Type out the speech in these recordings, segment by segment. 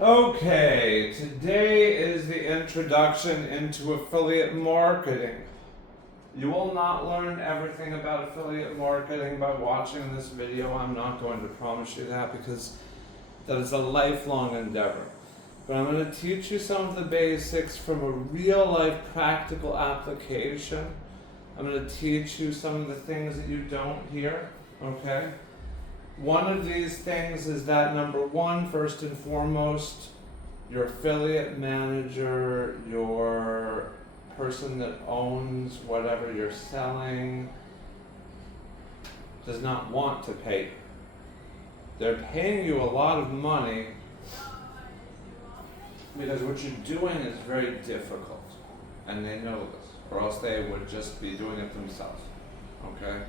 Okay, today is the introduction into affiliate marketing. You will not learn everything about affiliate marketing by watching this video. I'm not going to promise you that because that is a lifelong endeavor. But I'm going to teach you some of the basics from a real life practical application. I'm going to teach you some of the things that you don't hear, okay? One of these things is that number one, first and foremost, your affiliate manager, your person that owns whatever you're selling, does not want to pay you. They're paying you a lot of money because what you're doing is very difficult, and they know this, or else they would just be doing it themselves, okay?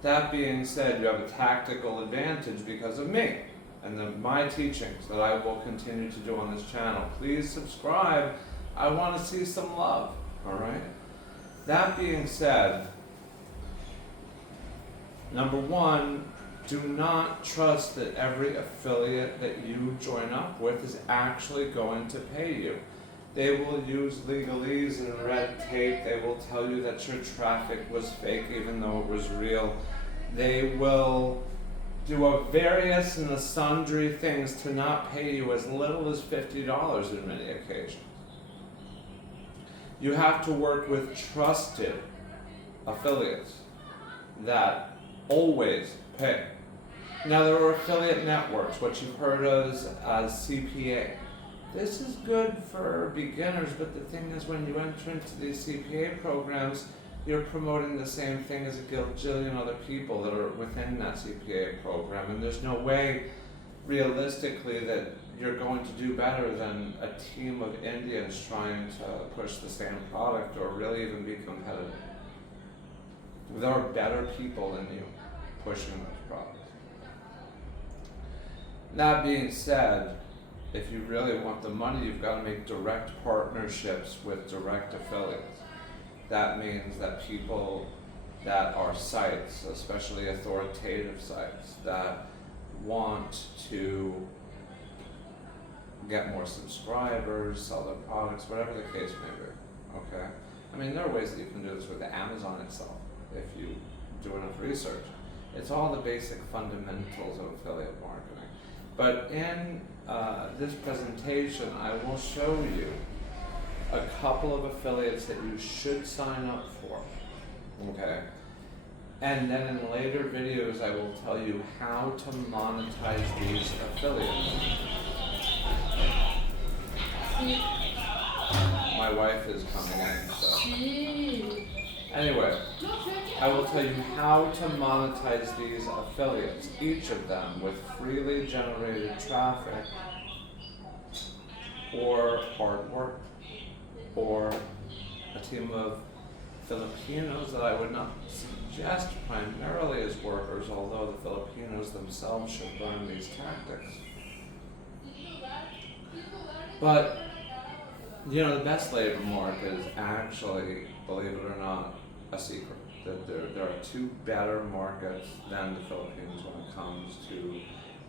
That being said, you have a tactical advantage because of me and my teachings that I will continue to do on this channel. Please subscribe. I want to see some love, all right? That being said, number one, do not trust that every affiliate that you join up with is actually going to pay you. They will use legalese and red tape. They will tell you that your traffic was fake even though it was real. They will do a various and the sundry things to not pay you as little as $50 in many occasions. You have to work with trusted affiliates that always pay. Now there are affiliate networks, what you've heard of as CPA. This is good for beginners, but the thing is when you enter into these CPA programs, you're promoting the same thing as a gajillion other people that are within that CPA program, and there's no way realistically that you're going to do better than a team of Indians trying to push the same product or really even be competitive. There are better people than you pushing those products. That being said, if you really want the money, you've got to make direct partnerships with direct affiliates. That means that people that are sites, especially authoritative sites, that want to get more subscribers, sell their products, whatever the case may be, okay? I mean, there are ways that you can do this with Amazon itself if you do enough research. It's all the basic fundamentals of affiliate marketing. But in this presentation, I will show you a couple of affiliates that you should sign up for, okay? And then in later videos, I will tell you how to monetize these affiliates. My wife is coming in, so. Anyway, I will tell you how to monetize these affiliates, each of them with freely generated traffic or hard work, or a team of Filipinos that I would not suggest primarily as workers, although the Filipinos themselves should learn these tactics. But, you know, the best labor market is actually, believe it or not, a secret. That there are two better markets than the Philippines when it comes to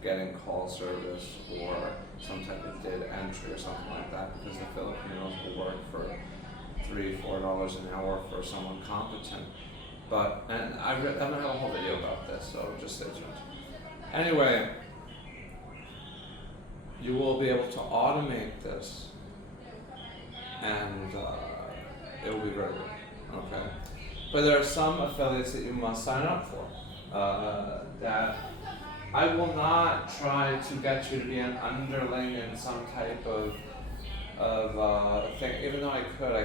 getting call service or some type of data entry or something like that, because the Filipinos will work for $3-4 an hour for someone competent. But, and I'm gonna have a whole video about this, so just stay tuned. Anyway, you will be able to automate this, and it will be very good, okay? But there are some affiliates that you must sign up for, that I will not try to get you to be an underling in some type of thing. Even though I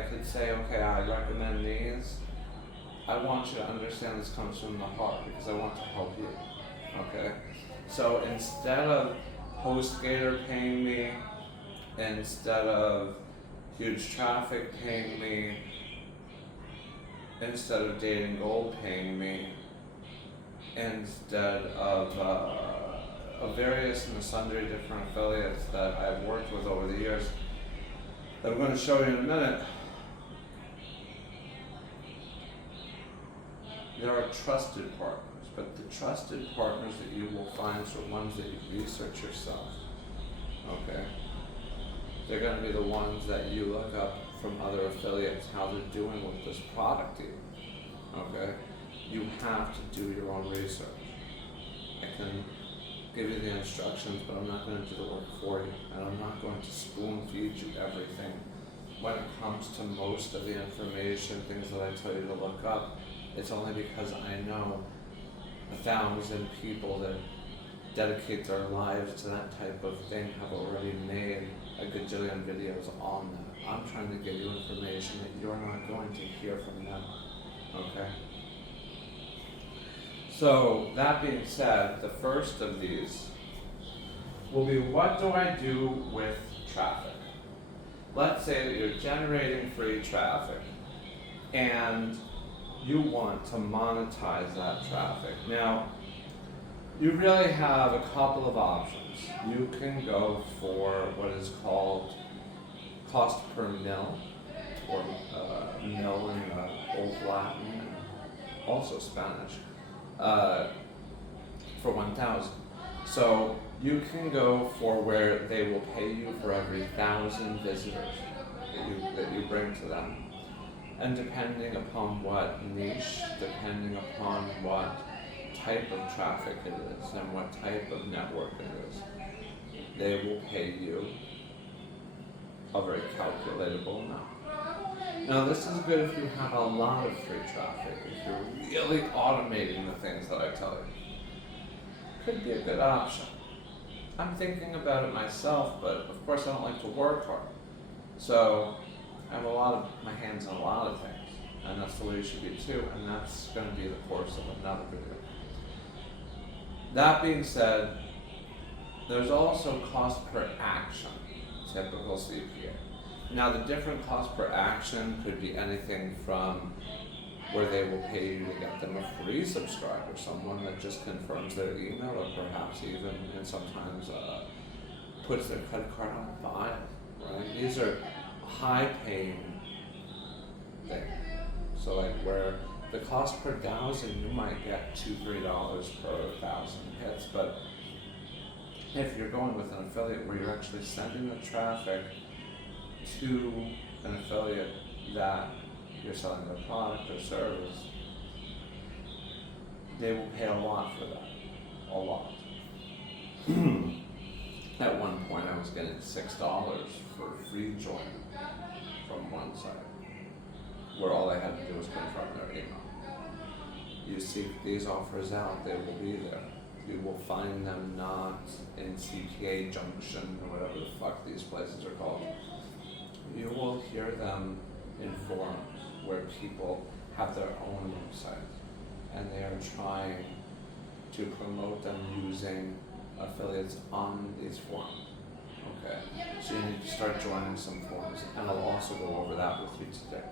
could say, okay, I recommend these. I want you to understand this comes from the heart because I want to help you, okay? So instead of HostGator paying me, instead of Huge Traffic paying me, instead of Dating Gold paying me, instead of various and sundry different affiliates that I've worked with over the years that I'm going to show you in a minute, there are trusted partners, but the trusted partners that you will find are ones that you research yourself. okay? They're going to be the ones that you look up from other affiliates, how they're doing with this product even, okay? You have to do your own research. I can give you the instructions, but I'm not going to do the work for you, and I'm not going to spoon feed you everything. When it comes to most of the information, things that I tell you to look up, it's only because I know 1,000 people that dedicate their lives to that type of thing have already made a gajillion videos on that. I'm trying to give you information that you're not going to hear from them, okay? So, that being said, the first of these will be, what do I do with traffic? Let's say that you're generating free traffic and you want to monetize that traffic. Now, you really have a couple of options. You can go for what is called cost per mil, or mil in Old Latin, also Spanish, for 1,000. So you can go for where they will pay you for every 1,000 visitors that you bring to them. And depending upon what niche, depending upon what type of traffic it is and what type of network it is, they will pay you a very calculatable amount. Now, this is good if you have a lot of free traffic, if you're really automating the things that I tell you. Could be a good option. I'm thinking about it myself, but of course I don't like to work hard. So I have my hands in a lot of things, and that's the way it should be too, and that's going to be the course of another video. That being said, there's also cost per action, typical CPA. Now, the different cost per action could be anything from where they will pay you to get them a free subscriber, someone that just confirms their email, or perhaps even, and sometimes puts their credit card on file, right? These are high-paying things. So like where the cost per 1,000, you might get $2-3 per 1,000 hits, but if you're going with an affiliate where you're actually sending the traffic to an affiliate that you're selling their product or service, they will pay a lot for that. A lot. At one point I was getting $6 for a free join from one site, where all I had to do was confirm their email. You seek these offers out, they will be there. You will find them not in CPA Junction or whatever the fuck these places are called. You will hear them in forums where people have their own websites and they are trying to promote them using affiliates on these forums. Okay, so you need to start joining some forums, and I'll also go over that with you today.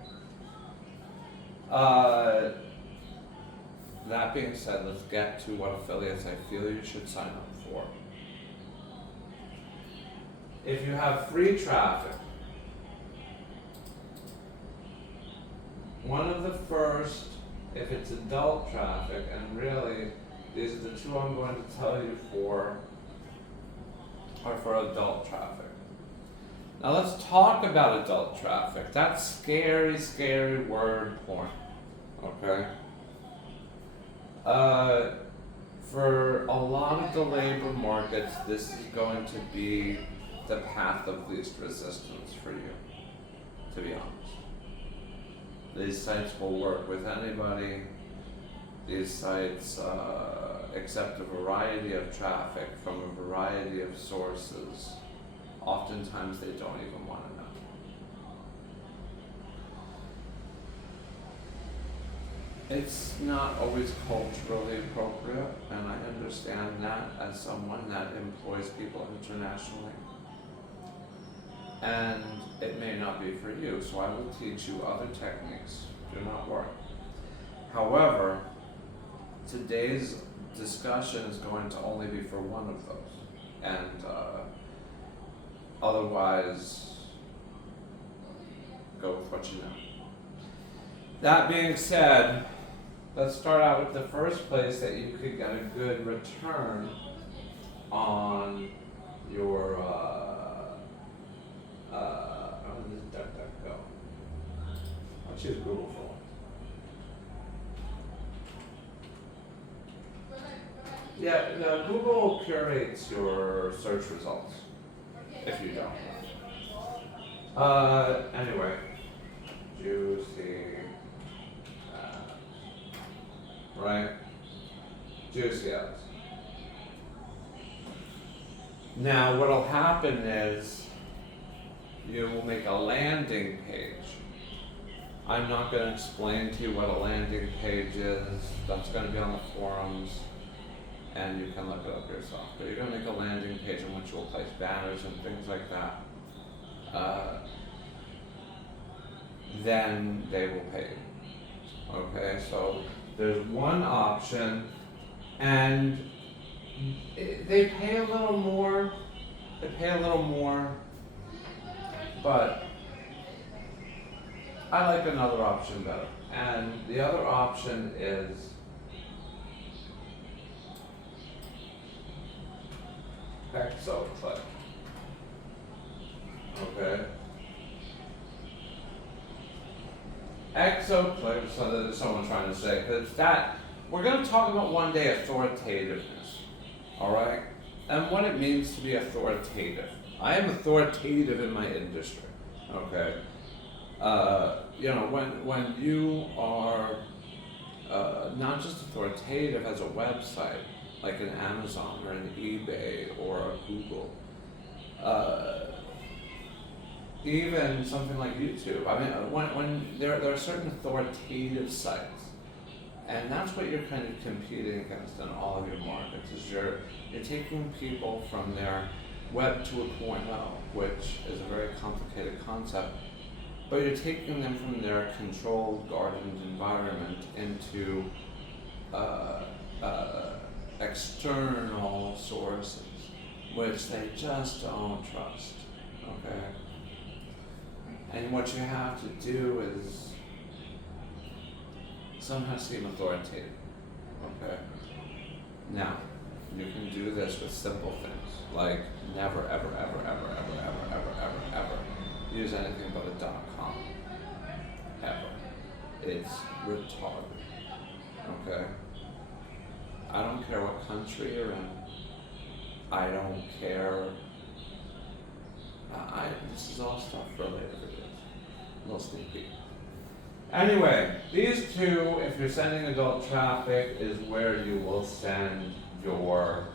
That being said, let's get to what affiliates I feel you should sign up for. If you have free traffic, one of the first, if it's adult traffic, and really these are the two I'm going to tell you for, are for adult traffic. Now let's talk about adult traffic. That scary, scary word, porn. Okay? For a lot of the labor markets, this is going to be the path of least resistance for you, to be honest. These sites will work with anybody. These sites accept a variety of traffic from a variety of sources. Oftentimes they don't even want to know. It's not always culturally appropriate, and I understand that as someone that employs people internationally. And it may not be for you, so I will teach you other techniques. Do not worry. However, today's discussion is going to only be for one of those, and otherwise, go with what you know. That being said, let's start out with the first place that you could get a good return on your Yeah, no, Google curates your search results if you don't. Anyway, juicy, right? Juicy ads. Now, what'll happen is you will make a landing page. I'm not going to explain to you what a landing page is. That's going to be on the forums, and you can look it up yourself. But you're going to make a landing page in which you will place banners and things like that. Then they will pay you. Okay, so there's one option, and they pay a little more. They pay a little more, but I like another option better. And the other option is ExoClick. Okay. ExoClick, so there's someone trying to say, because that, we're going to talk about one day authoritativeness, all right? And what it means to be authoritative. I am authoritative in my industry, okay? When you are not just authoritative as a website, like an Amazon or an eBay or a Google, even something like YouTube. I mean, when there are certain authoritative sites, and that's what you're kind of competing against in all of your markets. Is you're taking people from their Web 2.0, which is a very complicated concept, but you're taking them from their controlled, gardened environment into external sources, which they just don't trust. Okay. And what you have to do is somehow seem authoritative. Okay? Now, you can do this with simple things, like never, ever, ever, ever, ever, ever, ever, ever, ever use anything but a .com. Ever. It's retarded. Okay? I don't care what country you're in. I don't care. This is all stuff for later videos. A little sneak peek. Anyway, these two, if you're sending adult traffic, is where you will send your,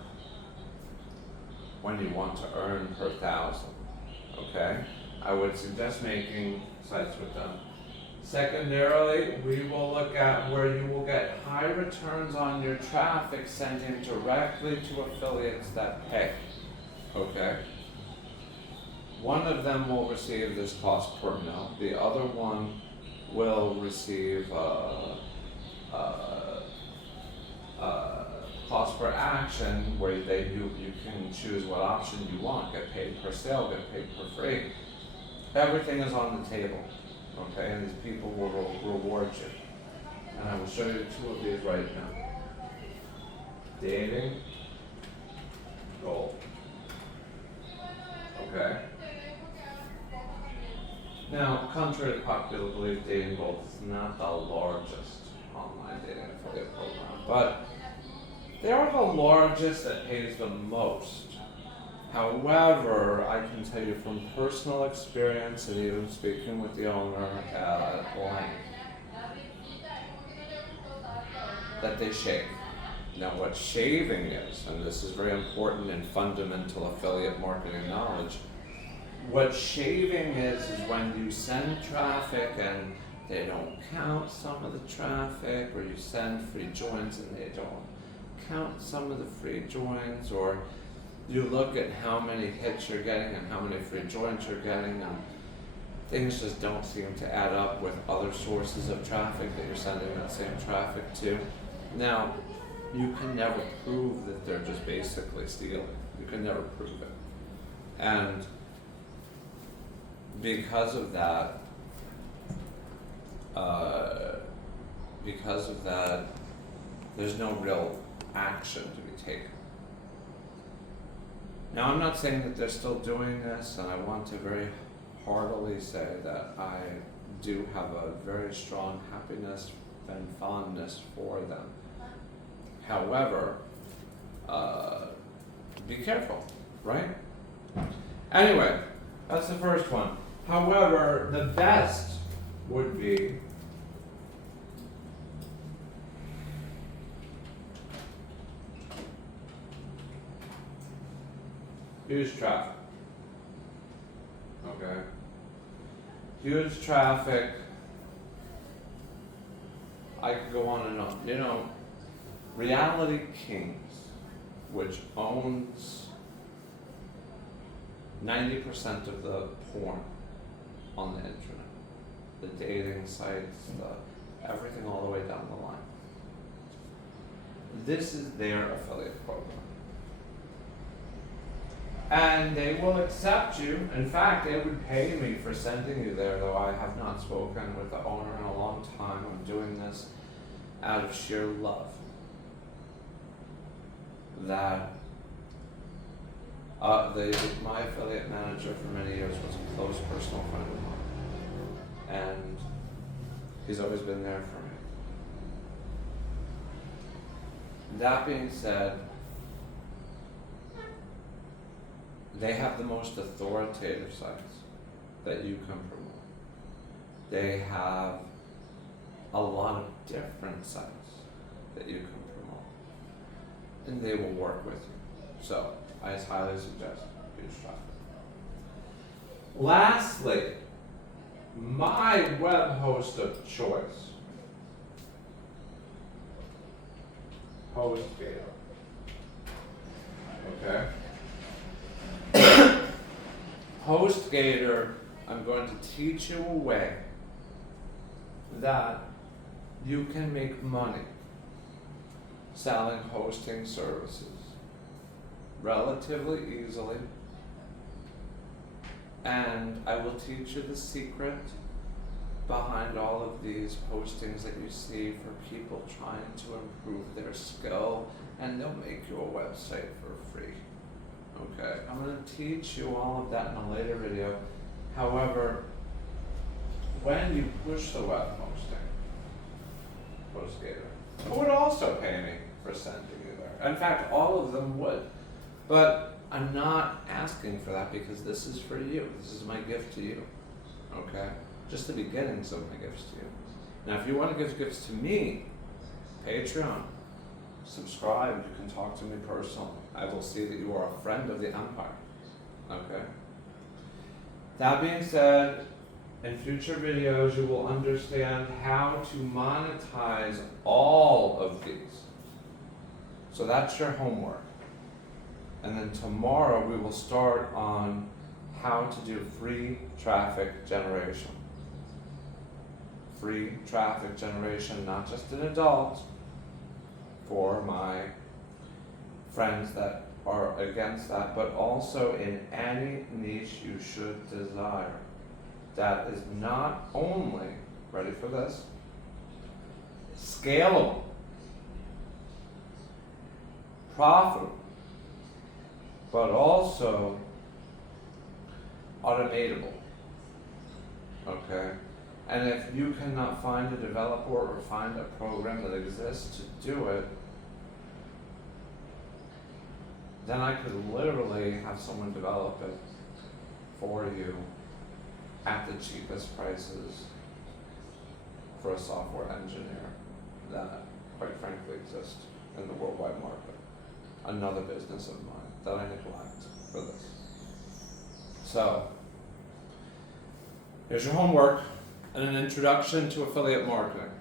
when you want to earn per thousand. Okay? I would suggest making sites with them. Secondarily, we will look at where you will get high returns on your traffic sending directly to affiliates that pay. Okay? One of them will receive this cost per mil. The other one will receive cost per action, where you can choose what option you want. Get paid per sale, get paid per free. Everything is on the table. Okay, and these people will reward you. And I will show you two of these right now. Dating gold. Okay. Now, contrary to popular belief, Dating Gold is not the largest online dating affiliate program, but they are the largest that pays the most. However, I can tell you from personal experience and even speaking with the owner at length, that they shave. Now, what shaving is, and this is very important in fundamental affiliate marketing knowledge, what shaving is when you send traffic and they don't count some of the traffic, or you send free joins and they don't count some of the free joins, or you look at how many hits you're getting and how many free joins you're getting, and things just don't seem to add up with other sources of traffic that you're sending that same traffic to. Now, you can never prove that they're just basically stealing. You can never prove it. And because of that, there's no real action to be taken. Now, I'm not saying that they're still doing this, and I want to very heartily say that I do have a very strong happiness and fondness for them. However, be careful, right? Anyway, that's the first one. However, the best would be use traffic. Okay? Use traffic. I could go on and on. You know, Reality Kings, which owns 90% of the porn on the internet, the dating sites, everything all the way down the line. This is their affiliate program. And they will accept you. In fact, they would pay me for sending you there, though I have not spoken with the owner in a long time. I'm doing this out of sheer love. That my affiliate manager for many years was a close personal friend of mine, and he's always been there for me. That being said, they have the most authoritative sites that you can promote. They have a lot of different sites that you can promote, and they will work with you. So I highly suggest use traffic. Lastly, my web host of choice, HostGator. Okay? HostGator, I'm going to teach you a way that you can make money selling hosting services relatively easily, and I will teach you the secret behind all of these postings that you see for people trying to improve their skill, and they'll make you a website for free. Okay, I'm going to teach you all of that in a later video. However, when you push the web hosting, HostGator would also pay me for sending you there. In fact, all of them would. But I'm not asking for that because this is for you. This is my gift to you. Okay? Just the beginnings of my gifts to you. Now, if you want to give gifts to me, Patreon, subscribe, you can talk to me personally. I will see that you are a friend of the empire. Okay? That being said, in future videos you will understand how to monetize all of these. So that's your homework. And then tomorrow we will start on how to do free traffic generation. Free traffic generation, not just in adults, for my friends that are against that, but also in any niche you should desire. That is not only, ready for this, scalable, profitable, but also automatable. Okay? And if you cannot find a developer or find a program that exists to do it, then I could literally have someone develop it for you at the cheapest prices for a software engineer that, quite frankly, exists in the worldwide market. Another business of mine that I neglect for this. So, here's your homework and an introduction to affiliate marketing.